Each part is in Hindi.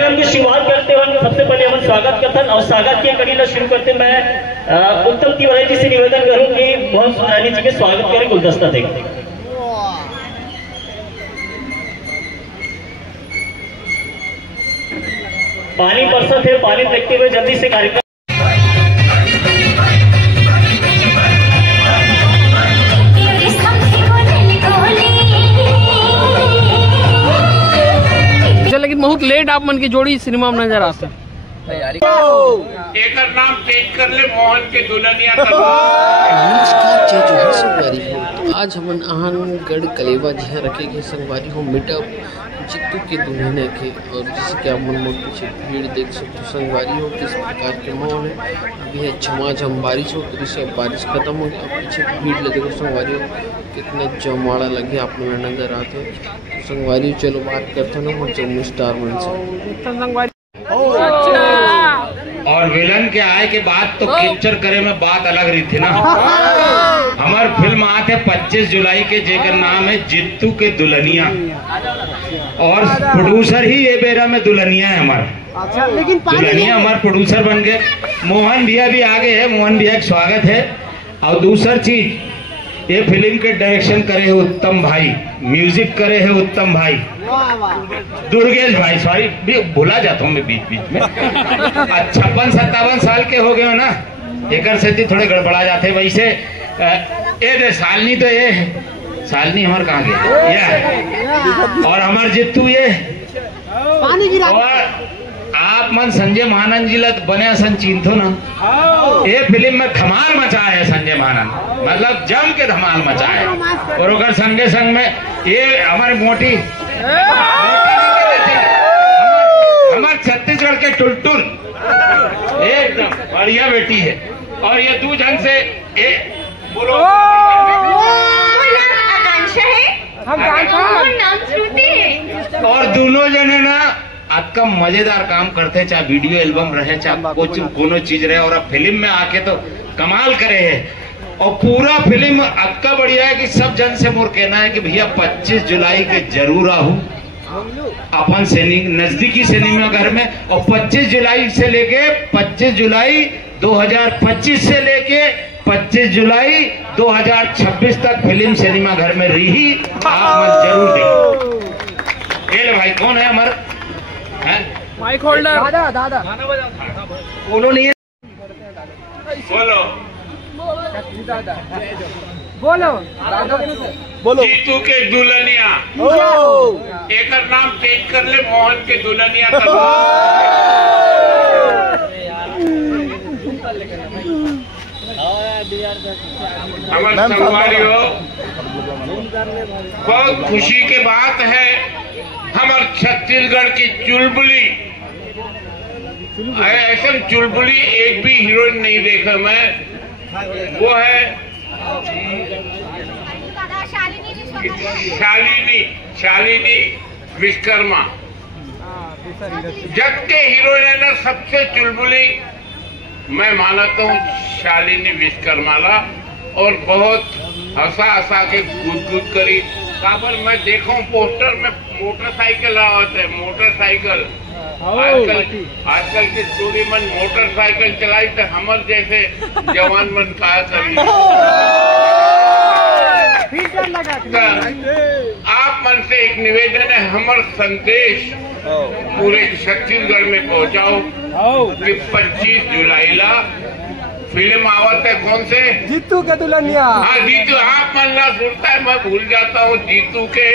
कार्यक्रम की शुरुआत करते हुए सबसे पहले हम स्वागत करते और स्वागत की कड़ी शुरू करते मैं उत्तम तिवारी जी से निवेदन करूं कि मोहन सुंदरानी जी के स्वागत करें गुलदस्ता देकर। पानी बरसत है, पानी देखते हुए जल्दी से कार्यक्रम लेकिन बहुत लेट आप मन की जोड़ी सिनेमा में नजर आते हैं। एक नाम चेंज कर ले, मोहन के दुल्हनिया। आज हम आहानगढ़ कलेवा जहाँ रखे के संगवारी हो मीटअप जित्तू के दुल्हने के, और जैसे कि आप मन पीछे भीड़ देख सकते हो संगवारी हो किस प्रकार के माहौल है। अभी है झमाझम बारिश हो, तो इससे बारिश खत्म हो गया, पीछे भीड़ ले देखो संगवारी हो कितना जमाड़ा लगे आप लोग नजर आते हैं। तो संगवारी चलो बात करते हैं ना जम्मू स्टार मन से। और विलन के आए के बाद तो कैप्चर करे में बात अलग रही थी ना। हमार फिल्म आते 25 जुलाई के जेकर नाम है जित्तू के दुल्हनिया, और प्रोड्यूसर ही ये बेरा में दुल्हनिया है हमारा। लेकिन दुल्हनिया हमारे प्रोड्यूसर बन गए। मोहन भैया भी आगे है, मोहन भैया का स्वागत है। और दूसर चीज ये फिल्म के डायरेक्शन करे है उत्तम भाई, म्यूजिक करे है उत्तम भाई, दुर्गेश भाई, सॉरी भी भुला जाता हूँ मैं बीच बीच में। 56-57 साल के हो गए हो ना, एक से थोड़े गड़बड़ा जाते। वैसे ये सालनी तो ये सालनी हमारे कहाँ गया ये, और हमारे जित्तू ये, और आप मन संजय महानंद जी लग बने सन चिंतो ना। ये फिल्म में धमाल मचा है संजय महानंद, मतलब जम के धमाल मचा है। और अगर संगे संग में ये हमारी मोटी हमारे छत्तीसगढ़ के टुलटुल एकदम बढ़िया बेटी है। और ये दू जन से बोलो आकांक्षा है, नाम श्रुति है, और दोनों जने ना आपका मजेदार काम करते, चाहे वीडियो एल्बम रहे चाहे कुछ कोनो चीज रहे, और अब फिल्म में आके तो कमाल करे है। और पूरा फिल्म आपका बढ़िया है कि सब जन से मोर कहना है कि भैया 25 जुलाई के जरूर आहू अपन नजदीकी सिनेमा घर में। और 25 जुलाई से लेके 25 जुलाई 2025 से लेके 25 जुलाई 2026 तक फिल्म सिनेमा घर में रही, आप जरूर देखो। ये भाई कौन है हमारा माइक होल्डर दादा बोलो नहीं बोलो बोलो बोलो जीतू के दुल्हनिया, एक नाम चेंज कर ले, मोहन के दुल्हनिया। हमारे संगवारी हो, बहुत खुशी के बात है। हमारे छत्तीसगढ़ की चुलबुली, ऐसा चुलबुली एक भी हीरोइन नहीं देखा मैं, वो है शालिनी विश्वकर्मा। जग के हीरोइन है ना सबसे चुलबुली मैं मानता हूँ शालिनी विश्वकर्मा, और बहुत हंसा के कूद करी। काबर मैं देखा हूँ पोस्टर में मोटरसाइकिल है, मोटरसाइकिल आजकल की चोरी मन मोटरसाइकिल चलाई तो हमर जैसे जवान मन का करी। आप मन से एक निवेदन है, हमर संदेश पूरे छत्तीसगढ़ में पहुंचाओ कि 25 जुलाई ला फिल्म आवत है। कौन से? जीतू के दुल्हनिया। हाँ जीतू, आप मन ना सुनता है, मैं भूल जाता हूँ जीतू के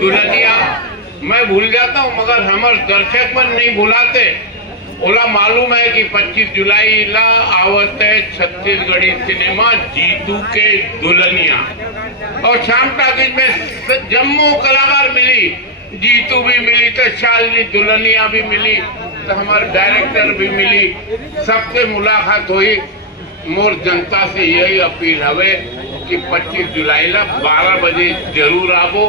दुल्हनिया, मैं भूल जाता हूँ, मगर हमारे दर्शक मन नहीं भुलाते। ओला मालूम है कि 25 जुलाई ला आवत है छत्तीसगढ़ी सिनेमा जीतू के दुल्हनिया। और शाम टाकीज में जम्मू कलाकार मिली, जीतू भी मिली, तो शालिनी दुल्हनिया भी मिली, तो हमारे डायरेक्टर भी मिली, सबसे मुलाकात हुई। मोर जनता से यही अपील हवे कि 25 जुलाई ला 12 बजे जरूर आवो।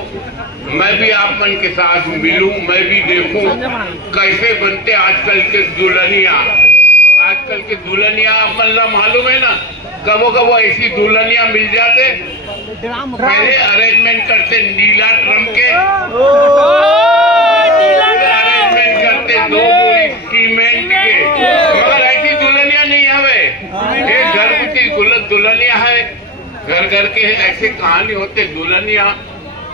मैं भी आप मन के साथ मिलूं, मैं भी देखूं कैसे बनते आजकल के दुल्हनिया। आजकल के दुल्हनिया आप मन ला मालूम है ना, कबो कबो ऐसी दुल्हनिया मिल जाते, पहले अरेंजमेंट करते नीला ड्रम के, अरेंजमेंट करते दो बोरी सीमेंट के, मगर ऐसी दुल्हनिया नहीं हवे। एक घर की दुल्हनिया है, घर घर के ऐसे कहानी होते दुल्हनिया।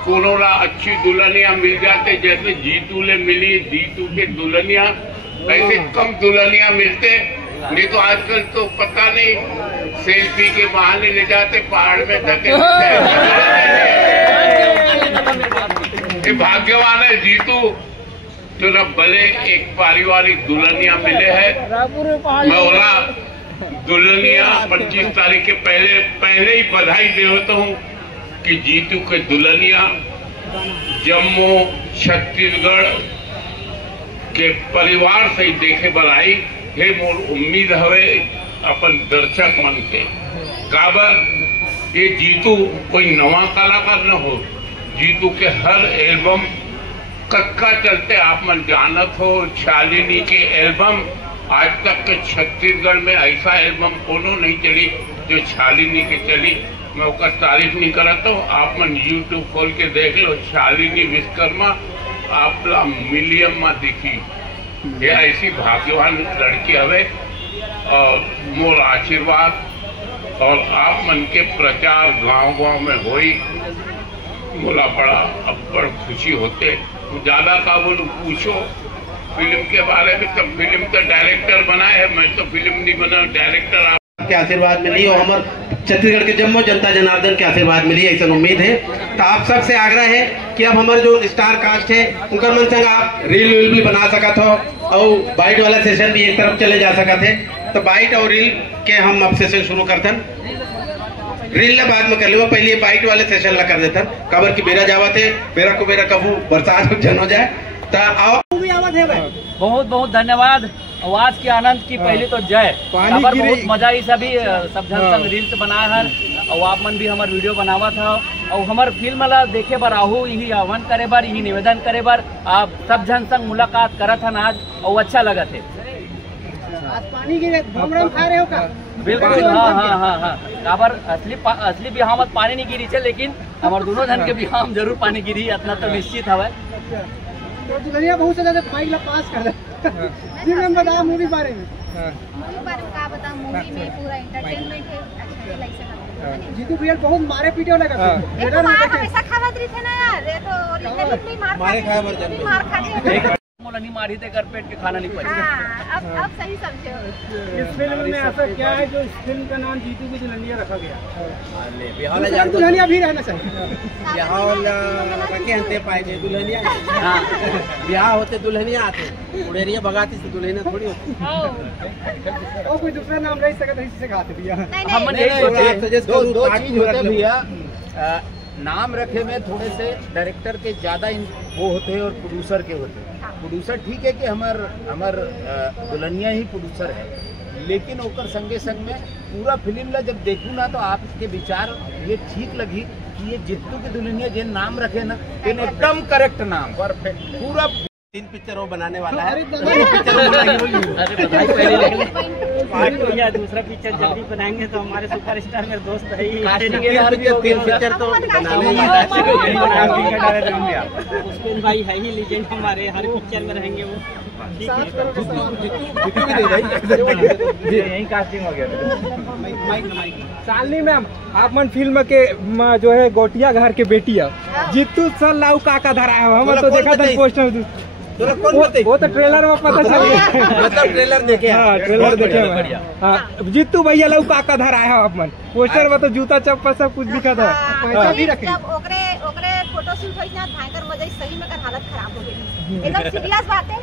कोरोना अच्छी दुल्हनिया मिल जाते, जैसे जीतू ले मिली जीतू के दुल्हनिया, ऐसे कम दुल्हनिया मिलते। नहीं तो आजकल तो पता नहीं सेल्फी के बहाने ले जाते पहाड़ में धके। ये भाग्यवान है जीतू, तो न भले एक पारिवारिक दुल्हनिया मिले है। मैं बोला दुल्हनिया 25 तारीख के पहले ही बधाई देता हूँ कि जीतू के दुल्हनिया जम्मू छत्तीसगढ़ के परिवार से ही देखे बनाई है। मोर उम्मीद हवे अपन दर्शक मन के काबर ये जीतू कोई नवा कलाकार न हो। जीतू के हर एल्बम कक्का चलते आप मन जानत हो। शालिनी के एल्बम आज तक के छत्तीसगढ़ में ऐसा एल्बम कोनो नहीं चली जो शालिनी के चली। मैं उसका तारीफ नहीं करता हूँ, आप मन यूट्यूब खोल के देख लो। शालिनी विश्वकर्मा आप मिलियम में दिखी। ये ऐसी भाग्यवान लड़की हवे और मोर आशीर्वाद और आप मन के प्रचार गांव-गांव में होई, मोला बड़ा अब्बड़ खुशी होते। ज्यादा का बोलूं पूछो फिल्म के बारे में, तब फिल्म तो डायरेक्टर बनाए है, मैं तो फिल्म नहीं बना डायरेक्टर। आपके आशीर्वाद मिली और हमारे छत्तीसगढ़ के जम्मू जनता जनार्दन के आशीर्वाद मिली, ऐसा उम्मीद है। तो आप सबसे आग्रह है कि अब हमारे जो स्टार कास्ट है उनका मन संग आप रील भी बना सकत हो और बाइट वाला सेशन भी एक तरफ चले जा सकते हैं। तो बाइट और रील के हम अब सेशन शुरू करते हैं। रील ने बाद में कर लो, पहले बाइट वाले सेशन ला कर देते हैं। खबर की बेरा जावत है, बेरा को बेरा कबू बरसात जन हो जाए। तो आओ बहुत बहुत धन्यवाद। आवाज के आनंद की पहले तो जय। खबर बहुत मजा आई, सभी सब जन संग रील्स बनाए हैं और आप मन भी हमार वीडियो बनावा था और हमार फिल्म ला देखे बर आहू, यही आह्वान करे बर, यही निवेदन करे बर आप सब जन संग मुलाकात करत हन आज और अच्छा लगा थे। आज पानी गिरे, भमरम खा रहे हो का? बिल्कुल, हाँ। काबर असली बिहार में पानी नहीं गिरी, लेकिन हमारे दोनों जन के बिहार में जरूर पानी गिरी, इतना तो निश्चित हवा। तो दुल्हनिया बहुत से माइक ला पास कर जी। मैम बताओ मूवी बारे में। का बता, मूवी में पूरा एंटरटेनमेंट है, अच्छा लग जीतू भैया बहुत मारे पीटे लगा। ये तो मार हमेशा खावत रही थे ना यार, ये तो ओरिजिनल नहीं मार खाते नहीं मारी थे, कर पेट के खाना नहीं पड़ी। अब सही समझे। इस फिल्म में ऐसा क्या है जो इस फिल्म का नाम जीतू की दुल्हनिया रखा गया? दुल्हनिया भी रहना चाहिए। ब्याह होते दुल्हनिया आते, उड़ेरिया बगाती से दुल्हनिया थोड़ी होती। और कोई दूसरा नाम रह सकता है इसी से खाते भैया। दो चीज होते भैया, नाम रखे में थोड़े से डायरेक्टर के ज्यादा वो होते हैं और प्रोड्यूसर के होते हैं। प्रोड्यूसर ठीक है कि हमार दुल्हनिया ही प्रोड्यूसर है, लेकिन ओकर संगे संग में पूरा फिल्म ला जब देखूँ ना तो आपके विचार ये ठीक लगी कि ये जीतू की दुल्हनिया जिन नाम रखे ना एकदम करेक्ट नाम, परफेक्ट। पूरा 3 पिक्चर वो बनाने वाला है। भैया दूसरा पिक्चर जल्दी बनाएंगे तो हमारे सुपरस्टार मेरे दोस्त है ही। 3 पिक्चर तो बनाने वाला है। उसमें भाई है ही लीजेंड हमारे, हर पिक्चर में रहेंगे वो। यही कास्टिंग हो गया। शालिनी मैम, आप मन फिल्म के जो है गोटिया घर के बेटिया जीतू सर लाऊ का धरा है, हम तो देखा था पोस्टर। वो तो ट्रेलर में पता चल गया। मतलब ट्रेलर देखे? हाँ, ट्रेलर देखे। हाँ, जीतू भैया लाऊ का धरा है आप मन पोस्टर में, तो जूता चप्पल सब कुछ दिखा था। पैसा भी रखे। ओकरे फोटो शूट होई ना, भयंकर मजा, सही में कर हालत खराब हो गई। एकदम सीरियस बात है।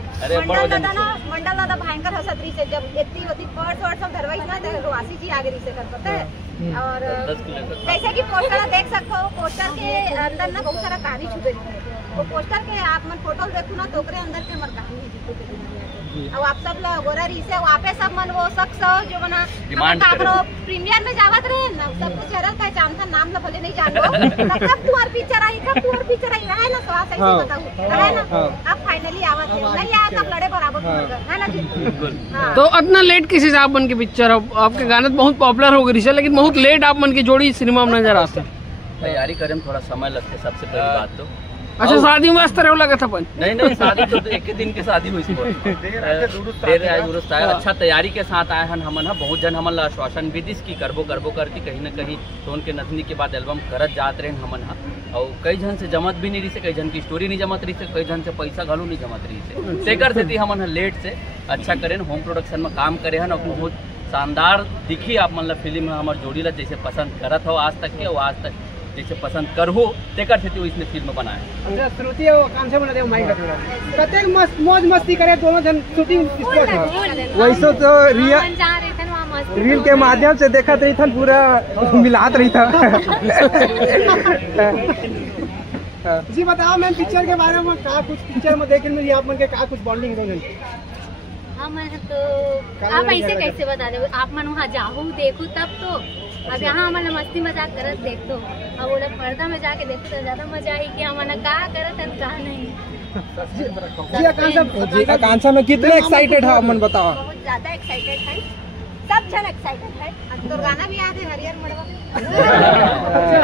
मंडल दादा भयंकर हंसत रही से, जब इतनी होती पर्स वर्स सब धरवाई ना, तो रोआसी जी आगे रही से कर पता है। और जैसे कि पोस्टर देख सकते हो, पोस्टर के अंदर ना बहुत सारा कहानी छुपे रही है। वो पोस्टर के आप मन फोटो देखो ना तो ओकरे अंदर के हमर कहानी जीतू के दुल्हनिया। और आप सब लोग गोरा रही से वापस सब मन वो शख्स जो बना काकरो प्रीमियर में जावत रहे ना, सबको चैनल का जान था, नाम ना भले नहीं जान लो, कब तुम्हार पिक्चर आई रहे ना, तो आप ऐसे बताओ रहे ना। अब फाइनली आवत है, नहीं आया तब लड़े बराबर है ना जीतू। तो इतना लेट किस हिसाब मन की पिक्चर, आपके गाने बहुत पॉपुलर हो गई है, लेकिन बहुत लेट आप मन की जोड़ी सिनेमा में नजर आते हैं। तैयारी करें थोड़ा समय लगता है, सबसे पहली बात तो अच्छा शादी में इस तरह लगा था अपन? नहीं शादी तो एक ही दिन के शादी हुई थी। देर आए दुरुस्त आए, अच्छा तैयारी के साथ आए हन हमन। बहुत जन हमन ला आश्वासन भी दिस की करबो करके कहीं न कहीं तो उनके नथनी के बाद एल्बम करत जात रहे हमन। और कई जन से जमत भी नहीं रही से, कई जन की स्टोरी नहीं जमत रही से, कई जन से पैसा घालू नहीं जमत रही से। तेकर से हमन लेट से अच्छा करें, होम प्रोडक्शन में काम करे हन और बहुत शानदार दिखी आप मतलब फिल्म में हमारे जोड़ी ला जैसे पसंद करत हो आज तक के, और आज तक जैसे पसंद कर हो तेकर से इसने फिल्म बनाए। श्रुति और आकांक्षा बना दे माइक कते मौज मस्ती करे दोनों जन शूटिंग स्पॉट है। वैसे तो रील के माध्यम से देखत रही था, पूरा मिलात रही था। जी बताओ मैम पिक्चर के बारे में का कुछ पिक्चर में देखे मिली आप मन के का कुछ बॉन्डिंग दोनों? तो आप ऐसे कैसे बता दे, आप मन वहाँ जाहू देखू तब तो। अब यहाँ हमारा मस्ती मजाक करत देख तो, अब वो लोग पर्दा में जाके देखते तो ज्यादा मजा आई कि हमारा का करत है का नहीं। जी आकांक्षा में कितने एक्साइटेड है मन बताओ? बहुत ज्यादा एक्साइटेड है, सब जन एक्साइटेड है। अब तो गाना भी याद है हरियर मड़वा।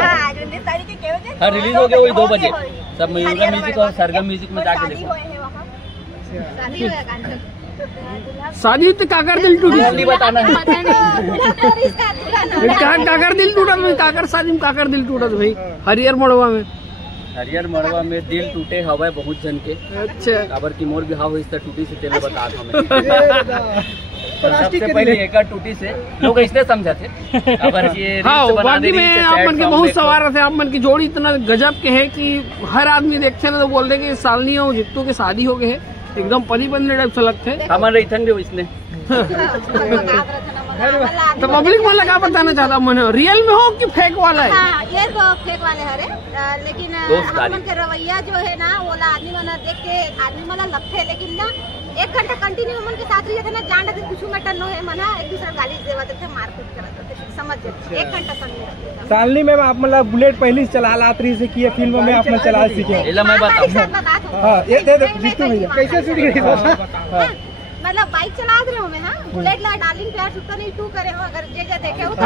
आज 19 तारीख के क्यों दिन? हाँ रिलीज हो गया वही 2 बजे। सब म्यूजिक और सरगम म्यूजिक में जाके देखो। शादी हुआ आकांक्षा शादी तो काकर दिल टूटा नहीं बताना है। काकर दिल टूटा में, काकर शादी में काकर दिल टूटा भाई हरियर मड़वा में? हरियर मड़वा में दिल टूटे हवा बहुत जन के। अच्छा अबर की मोर भी हाव इस तरह टूटी से तेले बता हमें। सबसे पहले एक टूटी से लोग इसलिए समझा थे। अबर ये हाँ बाकी में आप मन के बहुत सवार थे, आप मन की जोड़ी इतना गजब के है कि हर आदमी देखते ना तो बोल दे कि सालनी और जित्तू के शादी हो गए है, एकदम पति बंधे टाइप से लगते। हमारे इथन भी इसने तो पब्लिक में लगा बताना चाहता मन रियल में हो कि फेक वाला है? हाँ, ये तो फेक वाले हरे, लेकिन हमन के रवैया जो है ना वो आदमी मना देख के आदमी मना लगते, लेकिन ना 1 घंटा कंटिन्यू हमन के साथ रही थे ना, जान थे कुछ में टन है मना एक दूसरे गाली देवा देते, मारपीट करते थे, समझ जाते 1 घंटा संग। सालनी में आप मतलब बुलेट पहले से चला लातरी से किए फिल्म में आपने चला सीखे? मैं बताऊं हां ये दे दे जीतू भैया कैसे शूटिंग की? मतलब बाइक चला रहे हो मैं ना, बुलेट ला डार्लिंग प्यार छुट्टा नहीं तू करे हो, अगर जे जे देखे हो तो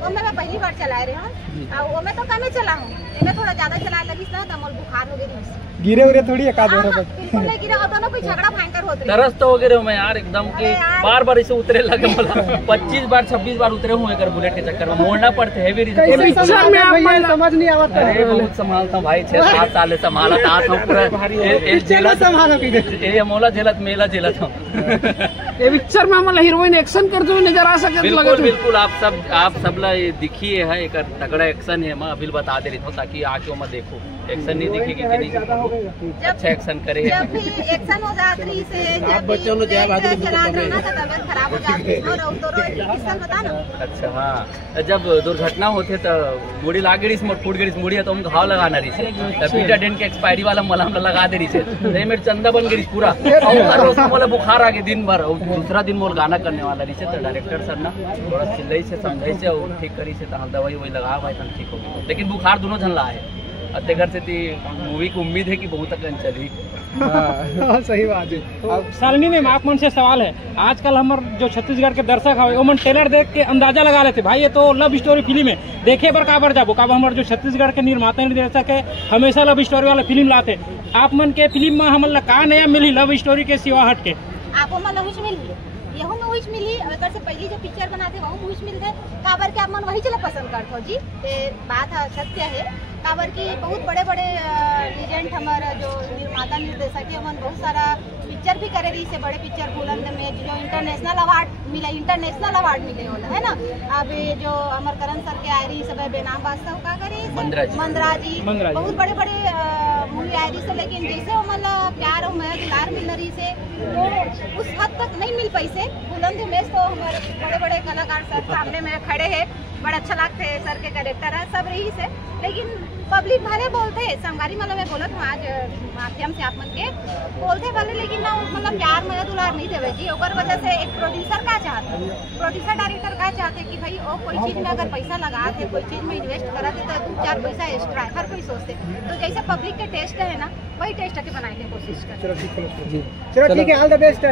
वो मैं पहली बार चला रहे हूँ, वो मैं तो कम ही चला हूँ, मैं थोड़ा ज्यादा चला लगी ना तो मोल बुखार हो गई। गिरे उरे थोड़ी एक आध बिल्कुल नहीं गिरे, और दोनों कोई झगड़ा भयंकर होते तरस तो हो गए मैं यार एकदम की बार बार इसे उतरे लगे, 25 बार 26 बार उतरे हुए अगर बुलेट के चक्कर में मोड़ना पड़ते है। समझ नहीं आता। अरे बहुत संभालता भाई, 6-7 साल संभाला था पूरा मोला झेलत मेला झेलत हूँ। ये पिक्चर में हमारा हीरोइन एक्शन करते हुए नजर आ सके? बिल्कुल बिल्कुल आप सब दिखिए है एक तगड़ा एक्शन है, मैं अभी बता दे रही हूँ ताकि आके मैं देखो एक्शन नहीं दिखेगी कि नहीं, अच्छा एक्शन करे। जब भी एक्शन हो जाती से जब बच्चों ने जय बहादुर चला ना तो तबीयत खराब हो जाती है और किस्सा बता ना। अच्छा हाँ, जब दुर्घटना होते तो मुड़ी लाग गई फूट गई मुड़ी है तो हम घाव लगाना रही से पीटाडेंट के एक्सपायरी वाला मलहम लगा दे रही से मेरे चंदा बन गई पूरा, और बुखार आ गई दिन भर, और दूसरा दिन मोल गाना करने वाला रही से तो डायरेक्टर सर ना थोड़ा चिल्लई से समझे से और ठीक करी से तो दवाई वही लगा भाई ठीक हो गई, लेकिन बुखार दोनों झन ला है। अतेगर से मूवी की उम्मीद है कि बहुत तक चली। हाँ, सही बात है। शालिनी मैम आप मन से सवाल है, आजकल हमारे जो छत्तीसगढ़ के दर्शक है वो मन ट्रेलर देख के अंदाजा लगा लेते भाई ये तो लव स्टोरी फिल्म है, देखे पर काबर जाबो काब हमारे जो छत्तीसगढ़ के निर्माता निर्देशक है हमेशा लव स्टोरी वाला फिल्म लाते, आप मन के फिल्म में हमन का नया मिली लव स्टोरी के सिवा हट के? आपको मन लव मिली यहू में वही मिली, अगर से पहली जो पिक्चर बनाते वहाँ वही मिलते काबर के आप मन वही चला पसंद करते हो जी। बात सत्य है काबर की बहुत बड़े बड़े लीजेंड हमारा जो निर्माता निर्देशक है बहुत सारा पिक्चर भी करे रही से, बड़े पिक्चर बुलंद में जो इंटरनेशनल अवार्ड मिले होला है ना। अब जो अमर करण सर के आयरी सब बेनाम बादशाह का करी मंदरा जी बहुत बड़े बड़े मूवी आयरी से, लेकिन जैसे मतलब प्यार और मैं दुलार मिल रही से वो उस हद तक नहीं मिल पाई से। बुलंद में तो हमारे बड़े बड़े कलाकार सर सामने में खड़े हैं, बड़ा अच्छा लगते है सर के कैरेक्टर है सब रही से, लेकिन पब्लिक भले बोलते है संगारी मतलब मैं बोलत हूँ आज माध्यम से आप मन के बोलते भले, लेकिन ना मतलब प्यार में दुलार नहीं देवे जी। और वजह से एक प्रोड्यूसर का चाहते, प्रोड्यूसर डायरेक्टर का चाहते कि भाई वो कोई चीज में अगर पैसा लगाते कोई चीज में इन्वेस्ट कराते तो 2-4 पैसा एक्स्ट्रा हर कोई सोचते, तो जैसे पब्लिक के टेस्ट है ना वही टेस्ट के बनाने की कोशिश करते। चलो ठीक है, ऑल द बेस्ट।